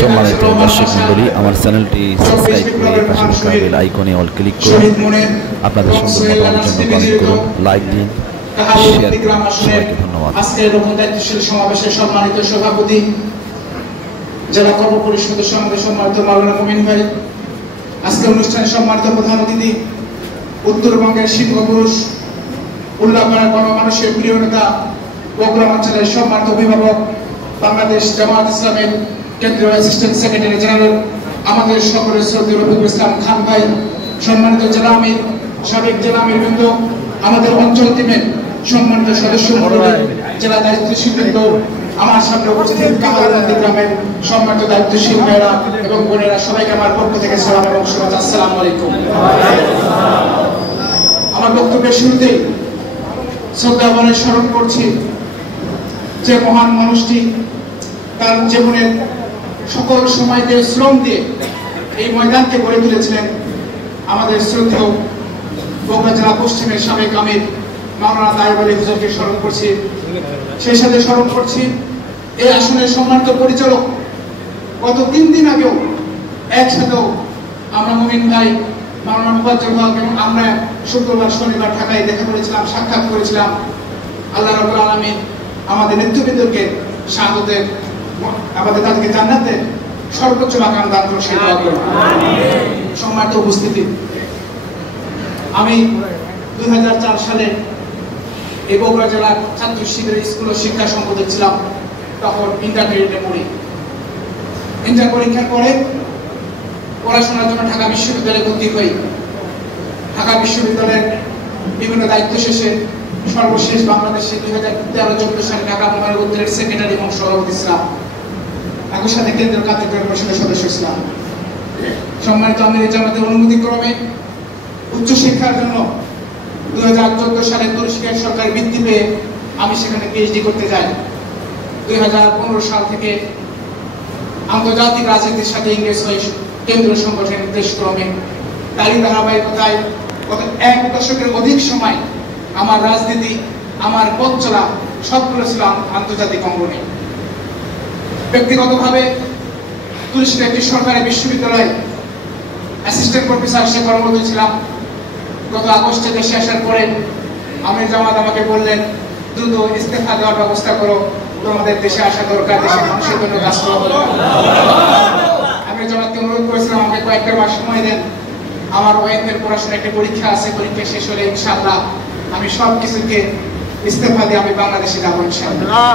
সম্মানিত দর্শক মণ্ডলী, আমার চ্যানেলটি সাবস্ক্রাইব করে পাশে থাকা বেল আইকনে অল ক্লিক করুন। আপনাদের সুন্দর মতামতের জন্য কমেন্ট করুন, লাইক দিন, শেয়ার করুন। সবাইকে ধন্যবাদ। আজকের রোপণ দায়িত্বশীল সমাবেশের সম্মানিত সভাপতি, জেলা কর্ম পরিষদের সঙ্গে সম্মানিত মাওলানা মুমিন ভাই, আজকের অনুষ্ঠানে সম্মানিত প্রধান অতিথি, উত্তরবঙ্গের সিংহপুরুষ, উল্লাপাড়া গণমানুষের প্রিয় নেতা, বগুড়া অঞ্চলের সম্মানিত অভিভাবক, বাংলাদেশ জামায়াত ইসলামের কেন্দ্রীয় অ্যাসিস্ট্যান্ট সেক্রেটারি জেনারেল, আমাদের সকলের শ্রদ্ধেয় রফিকুল ইসলাম খান ভাই, সম্মানিত জেলা আমির, সাবেক জেলা আমির বৃন্দ, আমাদের অঞ্চল টিমের সম্মানিত সদস্য মণ্ডলী, জেলা দায়িত্বশীল বৃন্দ, আমার সামনে উপস্থিত কাহারনদী গ্রামের সম্মানিত দায়িত্বশীল ভাইরা এবং বোনেরা, সবাইকে আমার পক্ষ থেকে সালাম এবং শুভেচ্ছা। আসসালামু আলাইকুম। আমার বক্তব্যের শুরুতেই শ্রদ্ধা বনে স্মরণ করছি যে মহান মানুষটি তার জীবনের সকল সময় দিয়ে শ্রম দিয়ে এই ময়দানকে গড়ে তুলেছিলেন। আমাদের শ্রদ্ধেয় বগুড়া জেলা পশ্চিমের সাবেক আমির মাওলানা তায়েব আলী হুজুরকে স্মরণ করছি। সেই সাথে স্মরণ করছি এই আসনের সম্মানিত পরিচালক, গত 3 দিন আগেও একসাথেও আমরা মুমিন ভাই, মাওলানা মুফাজ্জল হক এবং আমরা শুক্রবার শনিবার ঢাকায় দেখা করেছিলাম, সাক্ষাৎ করেছিলাম। আল্লাহ রাব্বুল আলামিন আমাদের নেতৃবৃন্দকে শাহাদাতের, আমাদের তাদেরকে জান্নাতের সর্বোচ্চ মাকাম দান করুন, সেই দোয়া করি। সম্মানিত উপস্থিতি, আমি 2004 সালে এই বগুড়া জেলার ছাত্র শিবিরের স্কুল ও শিক্ষা সম্পাদক ছিলাম। তখন ইন্টারমিডিয়েটে পড়ি। ইন্টার পরীক্ষার পরে পড়াশোনার জন্য ঢাকা বিশ্ববিদ্যালয়ে ভর্তি হই। ঢাকা বিশ্ববিদ্যালয়ের বিভিন্ন দায়িত্ব শেষে সর্বশেষ বাংলাদেশে 2013-14 সালে ঢাকা মহানগর সেক্রেটারি এবং সভাপতি ছিলাম। একই সাথে কেন্দ্রীয় কার্যকরী পরিষদের সদস্য ছিলাম। সম্মানিত আমির জামাতের অনুমতিক্রমে উচ্চশিক্ষার জন্য 2014 সালে তুরস্কের সরকারি বৃত্তি পেয়ে আমি সেখানে পিএইচডি করতে যাই। 2015 সাল থেকে আন্তর্জাতিক রাজনীতির সাথে ইংরেজ হয়ে কেন্দ্রীয় সংগঠনের নির্দেশক্রমে তারই ধারাবাহিকতায় গত 1 দশকের অধিক সময় আমার রাজনীতি, আমার পথ চলা সবগুলো ছিল আন্তর্জাতিক অঙ্গনে। ব্যক্তিগতভাবে তুরস্কের একটি সরকারি বিশ্ববিদ্যালয়ে অ্যাসিস্ট্যান্ট প্রফেসর হিসেবে কর্মরত ছিলাম। গত আগস্টে দেশে আসার পরে আমির জামাত আমাকে বললেন, দ্রুত ইস্তেফা দেওয়ার ব্যবস্থা করো, তোমাদের দেশে আসা দরকার, দেশের মানুষের জন্য কাজ করা দরকার। আমির জামাতকে অনুরোধ করেছিলাম আমাকে কয়েকটা মাস সময় দেন, আমার ওয়াইফের পড়াশোনা একটা পরীক্ষা আছে, পরীক্ষা শেষ হলে ইনশাআল্লাহ আমি সব কিছুকে ইস্তেফা দিয়ে আমি বাংলাদেশে যাবো ইনশাআল্লাহ।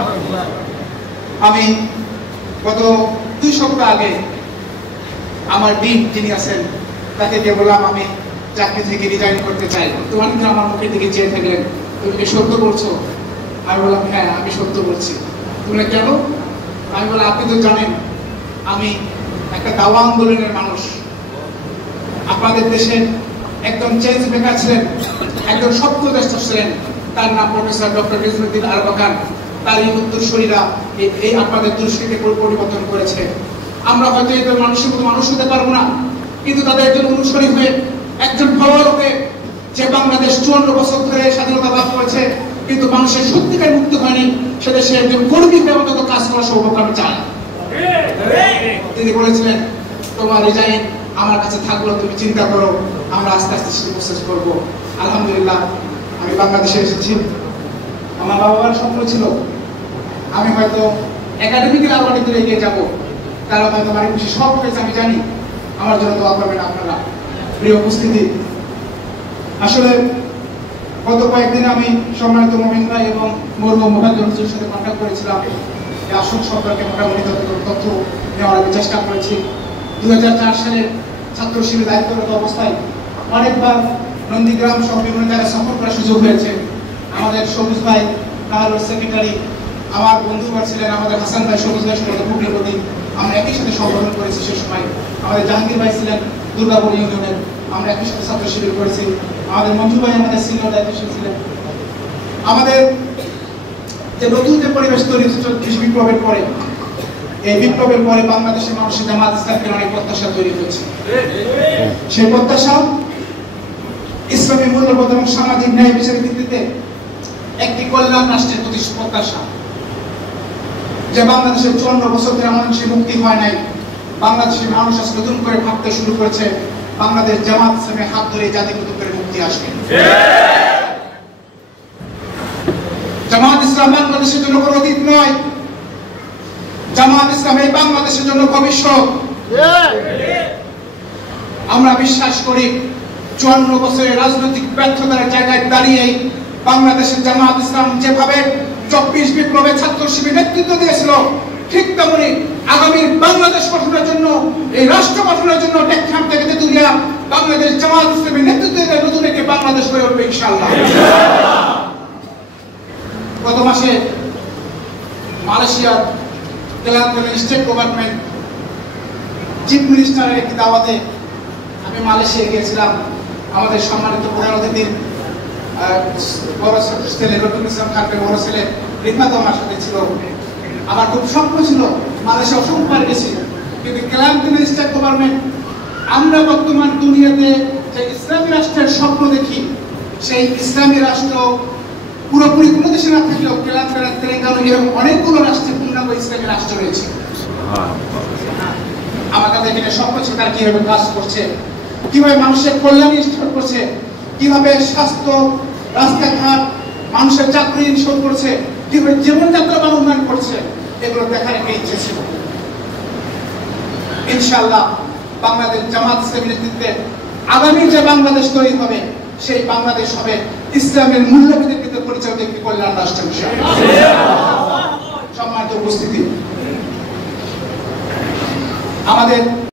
আমি গত 2 সপ্তাহ আগে আমার ডিন যিনি আছেন তাকে দিয়ে বললাম আমি চাকরি থেকে রিজাইন করতে চাই। তো অনেক আমার মুখের দিকে চেয়ে থাকলেন, তুমি কি সত্য বলছো? আমি বললাম হ্যাঁ, আমি সত্য বলছি। তুমি কেন? আমি বললাম আপনি তো জানেন আমি একটা দাওয়া আন্দোলনের মানুষ। আপনাদের দেশে একজন চেঞ্জ মেকার ছিলেন, একজন সত্যদেষ্টা ছিলেন, তার নাম প্রফেসর ডক্টর রিজওয়ানুদ্দিন আরবাকান। তার এই উত্তরসূরিরা এই আপনাদের দুষ্কৃতিকে পরিবর্তন করেছে। আমরা হয়তো এদের মানুষের মতো মানুষ হতে পারবো না, কিন্তু তাদের একজন অনুসারী হয়ে, একজন ফলোয়ারকে, যে বাংলাদেশ 54 বছর ধরে স্বাধীনতা লাভ করেছে কিন্তু মানুষের সত্যিকার মুক্তি হয়নি, সেটা সে একজন কর্মী ব্যবহৃত কাজ করার সৌভাগ্য আমি চাই। তিনি বলেছিলেন তোমার রিজাইন আমার কাছে থাকলো, তুমি চিন্তা করো, আমরা আস্তে আস্তে সেটা প্রসেস করবো। আলহামদুলিল্লাহ আমি বাংলাদেশে এসেছি। আমার বাবার স্বপ্ন ছিল আমি হয়তো একাডেমিক্যাল আরো অনেক দূরে এগিয়ে যাবো, কারণ হয়তো আমার খুশি সব হয়েছে আমি জানি। আমার জন্য দোয়া করবেন আপনারা। প্রিয় উপস্থিতি, আসলে গত কয়েকদিন আমি সম্মানিত মুমিন ভাই এবং মরহুম মুফাজ্জল হুজুরের সাথে কন্ট্যাক্ট করেছিলাম। এই আসন সম্পর্কে মোটামুটি তথ্য নেওয়ার আমি চেষ্টা করেছি। 2004 সালের ছাত্র শিবির দায়িত্বরত অবস্থায় অনেকবার নন্দীগ্রাম সহ বিভিন্ন জায়গায় সফর করার সুযোগ হয়েছে। আমাদের সবুজ ভাই কাহারোর সেক্রেটারি, আমার বন্ধুবার ছিলেন আমাদের হাসান ভাই, সবুজ ভাই সঙ্গে পুবলিপতি, আমরা একই সাথে সংগঠন করেছি। সে সময় আমাদের জাহাঙ্গীর ভাই ছিলেন দুর্গাপুর ইউনিয়নের, আমরা একই সাথে ছাত্র শিবির করেছি। আমাদের মঞ্জু ভাই আমাদের সিনিয়র দায়িত্বশীল ছিলেন। আমাদের যে নতুন যে পরিবেশ তৈরি হয়েছে বিপ্লবের পরে, এই বিপ্লবের পরে বাংলাদেশের মানুষের জামাত ইসলামকে অনেক প্রত্যাশা তৈরি হয়েছে। সেই প্রত্যাশা ইসলামী মূল্যবোধ এবং সামাজিক ন্যায় বিচারের ভিত্তিতে একটি কল্যাণ রাষ্ট্রের প্রতি প্রত্যাশা, যে বাংলাদেশের 54 বছর ধরে মানুষের মুক্তি হয় নাই, বাংলাদেশের মানুষ আজ নতুন করে ভাবতে শুরু করেছে বাংলাদেশ জামাত ইসলামের হাত ধরে জাতি নতুন করে মুক্তি আসবে। জামাত ইসলাম বাংলাদেশের জন্য কোনো অতীত নয়, জামাত ইসলাম এই বাংলাদেশের জন্য ভবিষ্যৎ। আমরা বিশ্বাস করি 54 বছরের রাজনৈতিক ব্যর্থতার জায়গায় দাঁড়িয়ে বাংলাদেশের জামাত ইসলাম যেভাবে 24 বিপ্লবে ছাত্র শিবির নেতৃত্ব দিয়েছিল, ঠিক তেমনি আগামী বাংলাদেশ গঠনের জন্য, এই রাষ্ট্র গঠনের জন্য টেকনাফ থেকে তেতুলিয়া বাংলাদেশ জামাত ইসলামের নেতৃত্বে নতুন একটি বাংলাদেশ হয়ে উঠবে ইনশাআল্লাহ। গত মাসে মালয়েশিয়ার কেলান্তান স্টেট গভর্নমেন্ট চিফ মিনিস্টারের একটি দাওয়াতে আমি মালয়েশিয়া গিয়েছিলাম। আমাদের সম্মানিত প্রধান অতিথি বড় ছেলে রফিকুল ইসলাম খানকে বড় ছেলে রিফাত আমার সাথে ছিল। আমার খুব স্বপ্ন ছিল মালয়েশিয়া অসংখ্যবার গেছি, কিন্তু কেলান্তান স্টেট গভর্নমেন্ট, আমরা বর্তমান দুনিয়াতে যে ইসলামী রাষ্ট্রের স্বপ্ন দেখি, সেই ইসলামী রাষ্ট্র পুরোপুরি কোনো দেশে না থাকলেও কেলান্তান তেলেঙ্গানা এরকম অনেকগুলো রাষ্ট্রে পূর্ণাঙ্গ ইসলামী রাষ্ট্র রয়েছে। আমাদের এখানে স্বপ্ন ছিল তারা কিভাবে কাজ করছে, কিভাবে মানুষের কল্যাণ নিশ্চিত করছে, কিভাবে স্বাস্থ্য, রাস্তাঘাট, মানুষের চাকরি নিশ্চিত করছে, কিভাবে জীবনযাত্রা মান উন্নয়ন করছে, এগুলো দেখার একটা ইচ্ছে ছিল। ইনশাআল্লাহ বাংলাদেশ জামাত ইসলামের নেতৃত্বে আগামী যে বাংলাদেশ তৈরি হবে, সেই বাংলাদেশ হবে ইসলামের মূল্যবোধের ভিত্তিতে পরিচালিত একটি কল্যাণ রাষ্ট্র। সম্মানিত উপস্থিতি, আমাদের